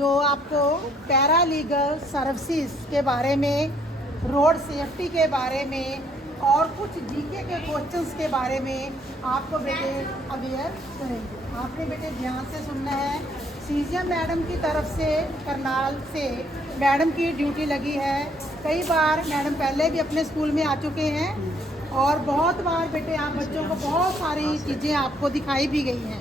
जो आपको para legal services के बारे में, रोड सेफ्टी के बारे में और कुछ जीके के क्वेश्चंस के बारे में आपको बेटे अवेयर करेंगे। आपने बेटे ध्यान से सुनना है। सीजीएम मैडम की तरफ से करनाल से मैडम की ड्यूटी लगी है। कई बार मैडम पहले भी अपने स्कूल में आ चुके हैं और बहुत बार बेटे आप बच्चों को बहुत सारी चीज़ें आपको दिखाई भी गई हैं।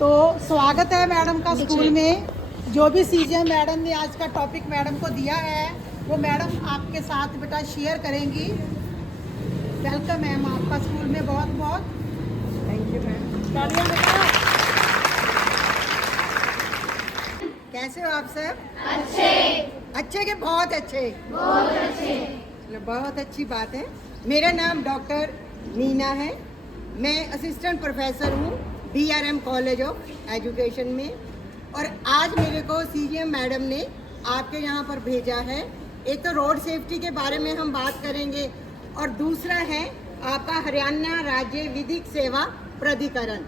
तो स्वागत है मैडम का स्कूल में। जो भी सीजीएम मैडम ने आज का टॉपिक मैडम को दिया है वो मैडम आपके साथ बेटा शेयर करेंगी। वेलकम मैम आपका स्कूल में, बहुत बहुत थैंक यू मैम। कैसे हो आप सब? अच्छे। अच्छे के बहुत अच्छे? बहुत अच्छे। चलो बहुत अच्छी बात है। मेरा नाम डॉक्टर मीना है। मैं असिस्टेंट प्रोफेसर हूँ BRM कॉलेज ऑफ एजुकेशन में। और आज मेरे को सीजीएम मैडम ने आपके यहाँ पर भेजा है। एक तो रोड सेफ्टी के बारे में हम बात करेंगे और दूसरा है आपका हरियाणा राज्य विधिक सेवा प्राधिकरण।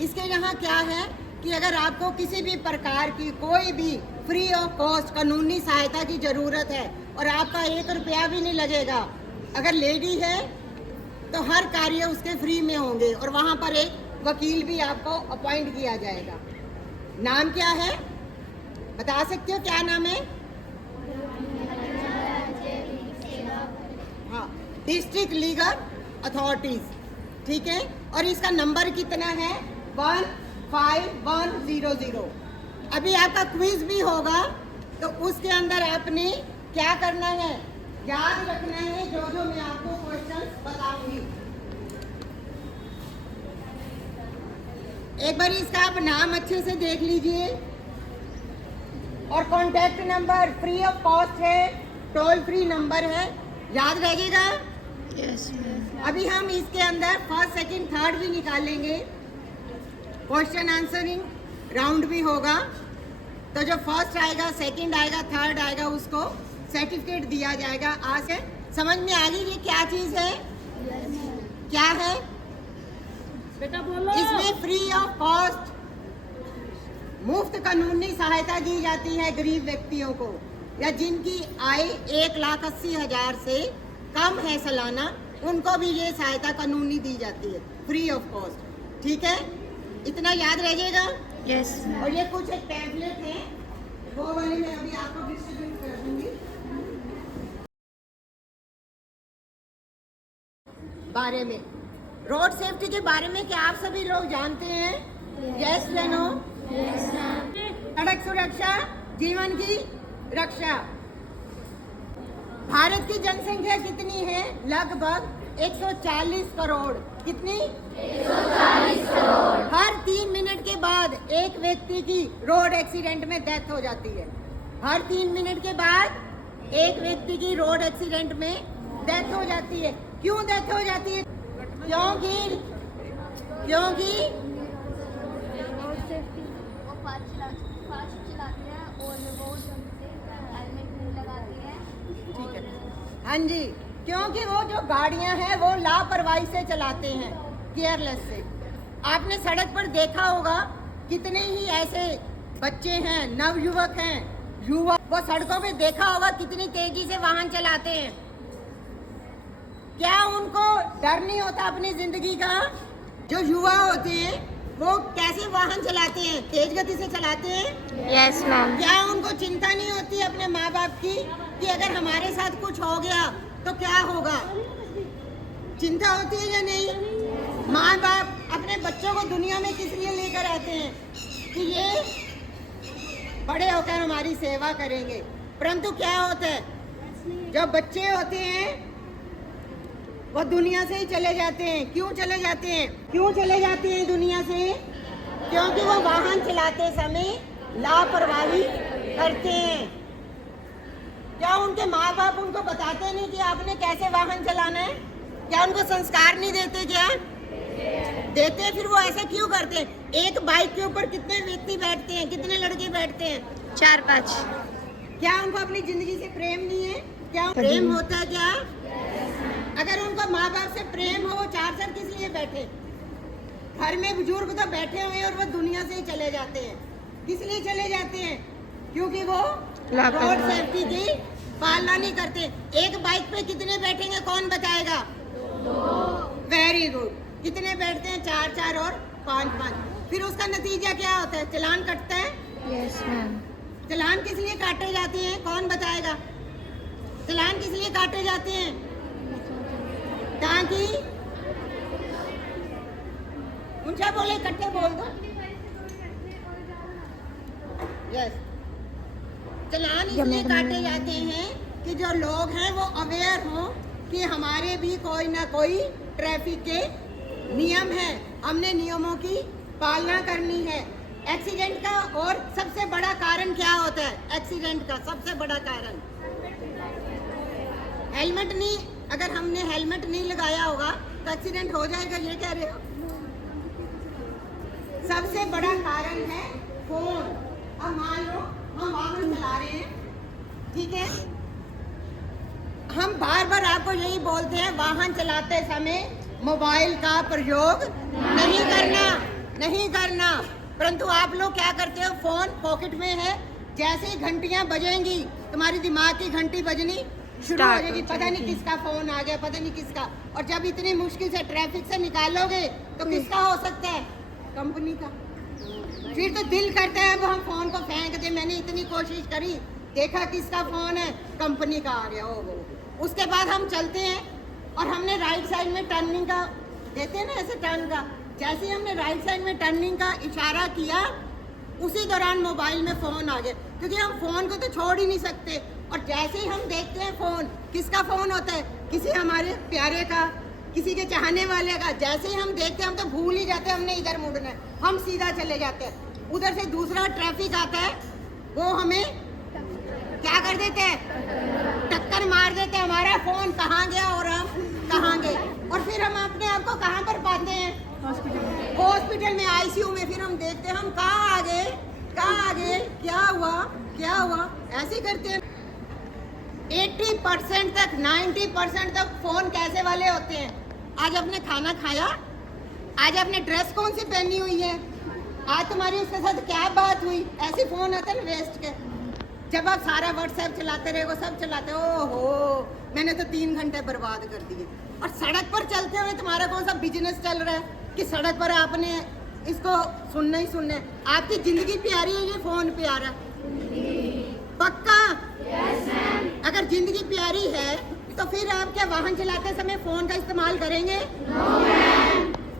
इसके यहाँ क्या है कि अगर आपको किसी भी प्रकार की कोई भी फ्री ऑफ कॉस्ट कानूनी सहायता की ज़रूरत है और आपका 1 रुपया भी नहीं लगेगा, अगर लेडी है तो हर कार्य उसके फ्री में होंगे और वहाँ पर एक वकील भी आपको अपॉइंट किया जाएगा। नाम क्या है बता सकते हो? क्या नाम है? हाँ, डिस्ट्रिक्ट लीगल अथॉरिटीज, ठीक है। और इसका नंबर कितना है? 15100। अभी आपका क्विज भी होगा तो उसके अंदर आपने क्या करना है, याद रखना है जो जो मैं आपको क्वेश्चन बताऊंगी। एक बार इसका आप नाम अच्छे से देख लीजिए और contact number free of cost है, टोल फ्री नंबर है, याद रहेगा? Yes ma'am. अभी हम इसके अंदर फर्स्ट सेकंड थर्ड भी निकालेंगे। क्वेश्चन आंसरिंग राउंड भी होगा। तो जो फर्स्ट आएगा, सेकंड आएगा, थर्ड आएगा, उसको सर्टिफिकेट दिया जाएगा। आज से समझ में आ गई ये क्या चीज़ है? क्या है बेटा बोलो। इसमें फ्री ऑफ कॉस्ट मुफ्त कानूनी सहायता दी जाती है गरीब व्यक्तियों को या जिनकी आय 1,80,000 से कम है सालाना, उनको भी ये सहायता कानूनी दी जाती है फ्री ऑफ कॉस्ट। ठीक है, इतना याद रहिएगा। यस और ये कुछ एक टैबलेट है, वो वाले मैं अभी आपको डिस्ट्रीब्यूट कर दूंगी। बारे में रोड सेफ्टी के बारे में क्या आप सभी लोग जानते हैं? यस या नो? सड़क सुरक्षा जीवन की रक्षा। भारत की जनसंख्या कितनी है? लगभग 140 करोड़। कितनी? 140 करोड़। हर 3 मिनट के बाद एक व्यक्ति की रोड एक्सीडेंट में डेथ हो जाती है। हर 3 मिनट के बाद एक व्यक्ति की रोड एक्सीडेंट में डेथ हो जाती है। क्यों डेथ हो जाती है? क्योंकि रोड सेफ्टी वो फास्ट चलाती है और वो हेलमेट नहीं लगाती है। ठीक है, हाँ जी, क्योंकि वो जो गाड़ियां हैं वो लापरवाही से चलाते हैं, केयरलेस से। आपने सड़क पर देखा होगा कितने ही ऐसे बच्चे हैं, नवयुवक हैं, युवा, वो सड़कों पे देखा होगा कितनी तेजी से वाहन चलाते हैं। क्या उनको डर नहीं होता अपनी जिंदगी का? जो युवा होते हैं वो कैसे वाहन चलाते हैं? तेज गति से चलाते हैं। Yes ma'am. क्या उनको चिंता नहीं होती अपने माँ बाप की कि अगर हमारे साथ कुछ हो गया तो क्या होगा? चिंता होती है या नहीं? माँ बाप अपने बच्चों को दुनिया में किस लिए लेकर आते हैं? कि ये बड़े होकर हमारी सेवा करेंगे। परंतु क्या होता है, जब बच्चे होते हैं वो दुनिया से ही चले जाते हैं। क्यों चले जाते हैं? क्यों चले जाते हैं दुनिया से? क्योंकि वो वाहन चलाते समय लापरवाही करते हैं। क्या उनके माँ बाप उनको बताते नहीं कि आपने कैसे वाहन चलाना है? क्या उनको संस्कार नहीं देते? क्या देते? फिर वो ऐसा क्यों करते हैं? एक बाइक के ऊपर कितने व्यक्ति बैठते हैं, कितने लड़के बैठते हैं? 4-5। क्या उनको अपनी जिंदगी से प्रेम नहीं है? क्या प्रेम होता है क्या? अगर उनको माँ बाप से प्रेम हो, 4 साल किस लिए बैठे? घर में बुजुर्ग तो बैठे हुए और वो दुनिया से ही चले जाते हैं। किस लिए चले जाते हैं? क्योंकि वो लापरवाही। रोड सेफ्टी की पालना नहीं करते। एक बाइक पे कितने बैठेंगे कौन बताएगा? Very good. कितने बैठते हैं? 4 और 5। फिर उसका नतीजा क्या होता है? चालान कटता है। Yes ma'am. चालान किस लिए काटे जाते हैं कौन बताएगा? चालान किस लिए काटे जाते हैं? ताकि ऊंचा बोले, इकट्ठे बोल दो। यस, चालान इसलिए काटे जाते हैं कि जो लोग हैं वो अवेयर हों कि हमारे भी कोई ना कोई ट्रैफिक के नियम हैं, हमने नियमों की पालना करनी है। एक्सीडेंट का और सबसे बड़ा कारण क्या होता है? एक्सीडेंट का सबसे बड़ा कारण हेलमेट नहीं। अगर हमने हेलमेट नहीं लगाया होगा तो एक्सीडेंट हो जाएगा, ये कह रहे हो? सबसे बड़ा कारण है फोन। अब मान लो हम वाहन चला रहे हैं, ठीक है, हम बार बार आपको यही बोलते हैं वाहन चलाते समय मोबाइल का प्रयोग नहीं करना, परंतु आप लोग क्या करते हो? फोन पॉकेट में है, जैसे ही घंटियां बजेंगी तुम्हारी दिमाग की घंटी बजनी शुरू हो जाएगी, पता नहीं किसका फोन आ गया, पता नहीं किसका। और जब इतनी मुश्किल से ट्रैफिक से निकालोगे तो किसका हो सकता है? कंपनी का। फिर तो दिल करता है अब हम फोन को फेंक दे। मैंने इतनी कोशिश करी, देखा किसका फोन है, कंपनी का आ गया। हो उसके बाद हम चलते हैं और हमने राइट साइड में टर्निंग का देते हैं ना, ऐसे टर्न का, जैसे ही हमने राइट साइड में टर्निंग का इशारा किया उसी दौरान मोबाइल में फोन आ गया, क्योंकि हम फोन को तो छोड़ ही नहीं सकते। और जैसे ही हम देखते हैं फोन, किसका फोन होता है? किसी हमारे प्यारे का, किसी के चाहने वाले का। जैसे ही हम देखते हैं हम तो भूल ही जाते हैं हमने इधर मुड़ना है, हम सीधा चले जाते हैं। उधर से दूसरा ट्रैफिक आता है, वो हमें क्या कर देते हैं? टक्कर मार देते हैं। हमारा फोन कहाँ गया और हम कहाँ गए। और फिर हम अपने आप को कहाँ पर पाते हैं? हॉस्पिटल में, आईसीयू में। फिर हम देखते हैं हम कहाँ आ गए, क्या हुआ, ऐसे करते हैं। 80% तक, 90% तक फोन कैसे वाले होते हैं? आज आपने खाना खाया, आज आपने ड्रेस कौन सी पहनी हुई है, आज तुम्हारी उसके साथ क्या बात हुई, ऐसे फोन आते हैं वेस्ट के। जब आप सारा व्हाट्सएप चलाते रहे, सब चलाते हो, ओहो मैंने तो 3 घंटे बर्बाद कर दिए। और सड़क पर चलते हुए तुम्हारा कौन सा बिजनेस चल रहा है कि सड़क पर आपने इसको सुनना ही सुनना है? आपकी जिंदगी प्यारी है, ये फोन प्यारा? पक्का? अगर जिंदगी प्यारी है तो फिर आप क्या वाहन चलाते समय फोन का इस्तेमाल करेंगे?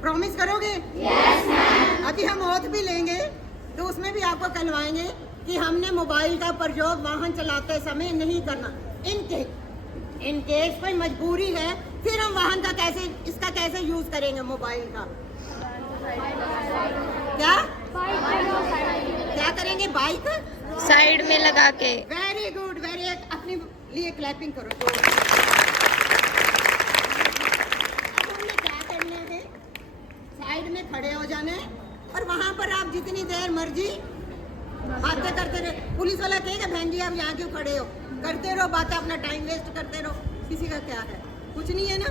प्रॉमिस करोगे? अभी हम ओथ भी लेंगे तो उसमें भी आपको कहलवाएंगे कि हमने मोबाइल का प्रयोग वाहन चलाते समय नहीं करना। इन केस कोई मजबूरी है फिर हम वाहन का कैसे यूज करेंगे मोबाइल का? क्या करेंगे? बाइक साइड में लगा के। वेरी गुड, अपने लिए क्लैपिंग करो। हमने क्या करना है? साइड में खड़े हो जाना है और वहाँ पर आप जितनी देर मर्जी बातें करते रहे। पुलिस वाला कहेगा बहन जी आप यहाँ क्यों खड़े हो? करते रहो बातें, अपना टाइम वेस्ट करते रहो, किसी का क्या है? कुछ नहीं है ना।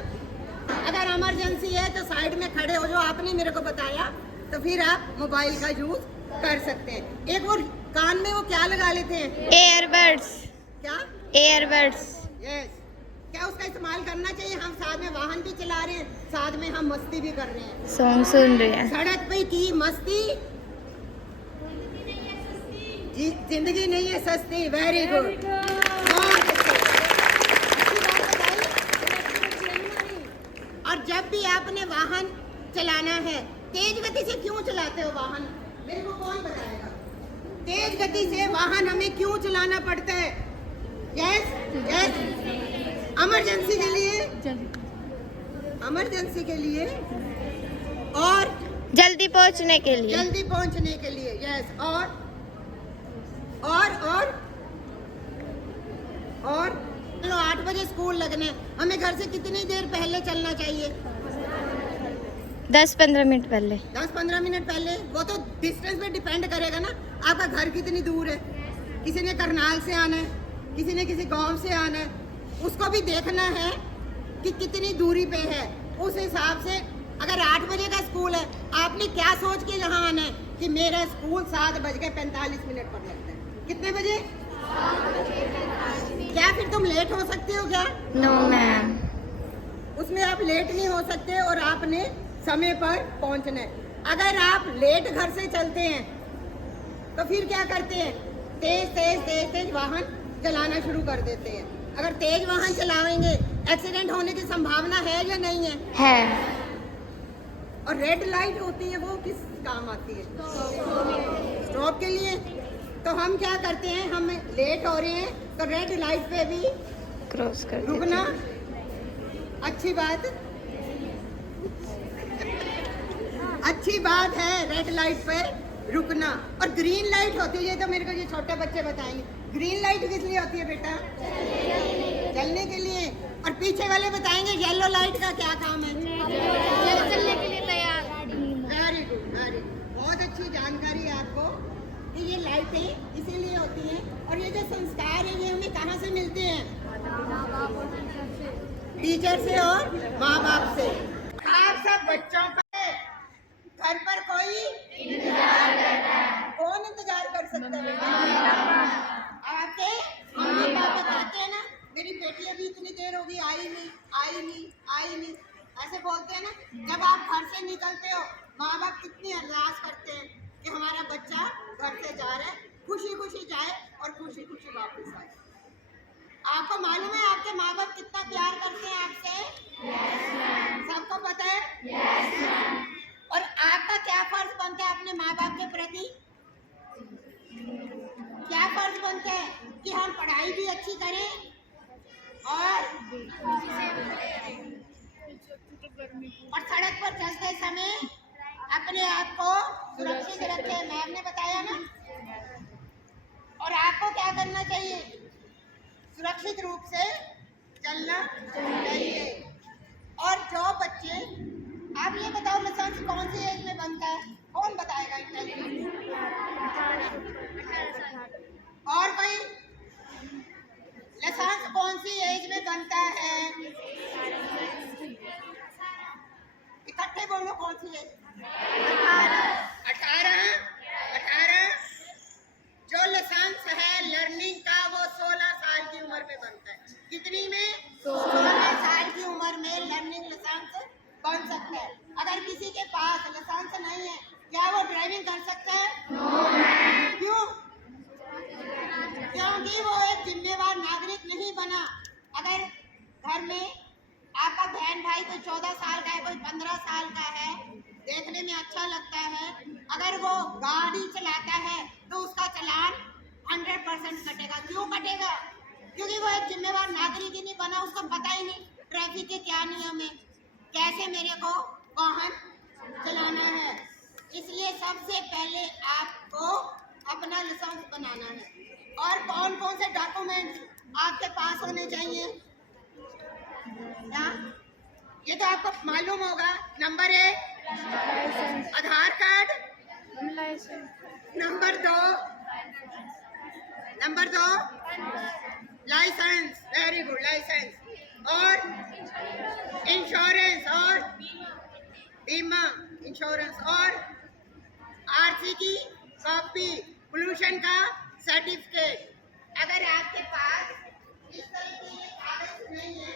अगर इमरजेंसी है तो साइड में खड़े हो, जो आपने मेरे को बताया, तो फिर आप मोबाइल का यूज कर सकते हैं। एक वो कान में वो क्या लगा लेते हैं? एयरबड्स। क्या? एयरबड्स। यस। क्या उसका इस्तेमाल करना चाहिए? हम साथ में वाहन भी चला रहे हैं, साथ में हम मस्ती भी कर रहे हैं, सॉन्ग सुन रहे हैं। सड़क पे की मस्ती जिंदगी नहीं है सस्ती। Very good. और जब भी आपने वाहन चलाना है, तेज गति से क्यों चलाते हो वाहन? मेरे को कौन बताएगा? तेज गति से वाहन हमें क्यों चलाना पड़ता है? यस, इमरजेंसी के लिए और जल्दी पहुंचने के लिए। यस। और चलो 8 बजे स्कूल लगने, हमें घर से कितनी देर पहले चलना चाहिए? 10-15 मिनट पहले। 10-15 मिनट पहले। वो तो डिस्टेंस पे डिपेंड करेगा ना, आपका घर कितनी दूर है। किसी ने करनाल से आना है, किसी ने किसी गांव से आना है, उसको भी देखना है कि कितनी दूरी पे है। उस हिसाब से अगर 8 बजे का स्कूल है, आपने क्या सोच के यहाँ आना है कि मेरा स्कूल 7:45 पर लगता है। कितने बजे? क्या फिर तुम लेट हो सकते हो क्या? No ma'am. उसमें आप लेट नहीं हो सकते और आपने समय पर पहुंचना है। अगर आप लेट घर से चलते हैं तो फिर क्या करते हैं? तेज वाहन चलाना शुरू कर देते हैं। अगर तेज वाहन चलाएंगे एक्सीडेंट होने की संभावना है या नहीं है? है। और रेड लाइट होती है वो किस काम आती है? स्टॉप के लिए। तो हम क्या करते हैं, हम लेट हो रहे हैं तो रेड लाइट पे भी क्रॉस कर देते रुकना हैं। अच्छी बात है रेड लाइट पे रुकना। और ग्रीन लाइट होती है, ये तो मेरे को ये छोटे बच्चे बताएंगे, ग्रीन लाइट किस लिए होती है बेटा? चलने के लिए। और पीछे वाले बताएंगे येलो लाइट का क्या काम है? चलने के लिए तैयार। Very good, very good. बहुत अच्छी जानकारी है आपको कि ये लाइटें इसीलिए होती हैं। और ये जो संस्कार है ये हमें कहाँ से मिलते हैं? टीचर से और माँ बाप से। आप सब बच्चों का घर पर कोई इंतजार करता है। कौन इंतजार कर सकता है? आपके मम्मी पापा कहते हैं ना, मेरी बेटी अभी इतनी देर होगी आई नहीं, ऐसे बोलते हैं ना। जब आप घर से निकलते हो माँ बाप कितनी अरदास करते हैं कि हमारा बच्चा घर से जा रहा है, खुशी खुशी जाए और खुशी खुशी वापस आए। आपको मालूम है आपके माँ बाप कितना प्यार करते हैं आपसे? सबको पता है? और आपका क्या फर्ज बनता है अपने माँ बाप के प्रति? क्या फर्ज बनता है कि हम पढ़ाई भी अच्छी करें और सड़क पर चलते समय अपने आप को सुरक्षित रखें। मैम ने बताया ना। और आपको क्या करना चाहिए? सुरक्षित रूप से चलना चाहिए। और जो बच्चे, आप ये बताओ लाइसेंस कौन सी एज में बनता है? कौन बताएगा? और कोई? लाइसेंस कौन सी एज में बनता है? इकट्ठे बोलो, कौन सी एज? 18। जो लाइसेंस है लर्निंग का वो 16 साल की उम्र में बनता है। कितनी में? 16 साल की उम्र में लर्निंग लाइसेंस बन सकता है। अगर किसी के पास लाइसेंस नहीं है क्या वो ड्राइविंग कर सकता है? क्यों? क्योंकि वो एक जिम्मेवार नागरिक नहीं बना। अगर घर में आपका बहन भाई कोई 14 साल का है, कोई 15 साल का है, देखने में अच्छा लगता है, अगर वो गाड़ी चलाता है तो उसका चालान 100% कटेगा। क्यों कटेगा? क्योंकि वो एक जिम्मेवार नागरिक ही नहीं बना, उसको पता ही नहीं ट्रैफिक के क्या नियम है, कैसे मेरे को वाहन चलाना है। इसलिए सबसे पहले आपको अपना लाइसेंस बनाना है। और कौन कौन से डॉक्यूमेंट्स आपके पास होने चाहिए? क्या? ये तो आपको मालूम होगा। Number 1 Aadhaar card, number 2 licence. Very good, licence. और इंश्योरेंस और बीमा, इंश्योरेंस और आरसी की कॉपी, पोल्यूशन का सर्टिफिकेट। अगर आपके पास इस तरह के कागज नहीं है,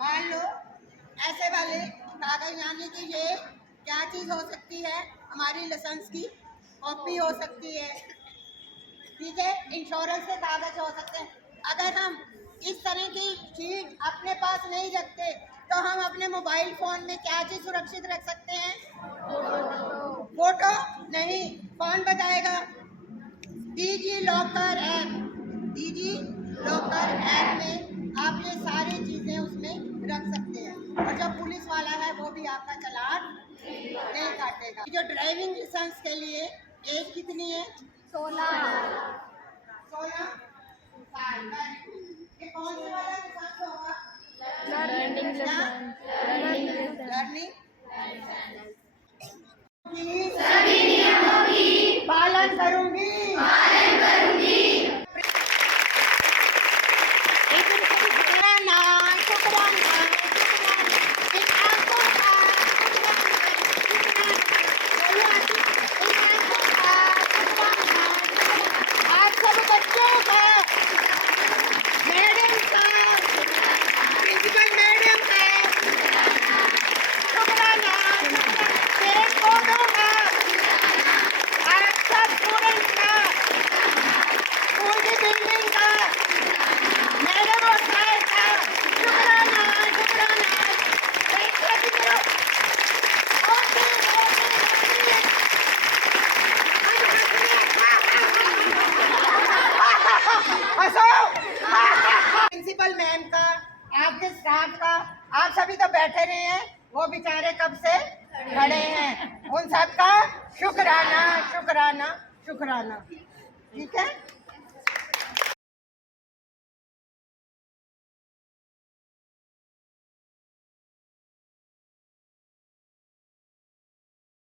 मान लो ऐसे वाले कागज, यानी कि ये क्या चीज हो सकती है? हमारी लाइसेंस की कॉपी हो सकती है, ठीक है? इंश्योरेंस के कागज हो सकते हैं। अगर हम इस तरह की चीज अपने पास नहीं रखते तो हम अपने मोबाइल फोन में क्या चीज सुरक्षित रख सकते हैं? फोटो नहीं। कौन बताएगा? डिजी लॉकर ऐप में आप ये सारी चीजें उसमें रख सकते हैं। और जो पुलिस वाला है वो भी आपका चालान नहीं काटेगा। जो ड्राइविंग लाइसेंस के लिए एज कितनी है? 16 साल। ये कौन से वाला लाइसेंस होगा? लर्निंग सभी नियमों की पालन करूंगी। शुक्राना। बैठे रहे हैं वो बेचारे कब से खड़े हैं। उन सबका शुक्राना शुक्राना शुक्राना। ठीक है।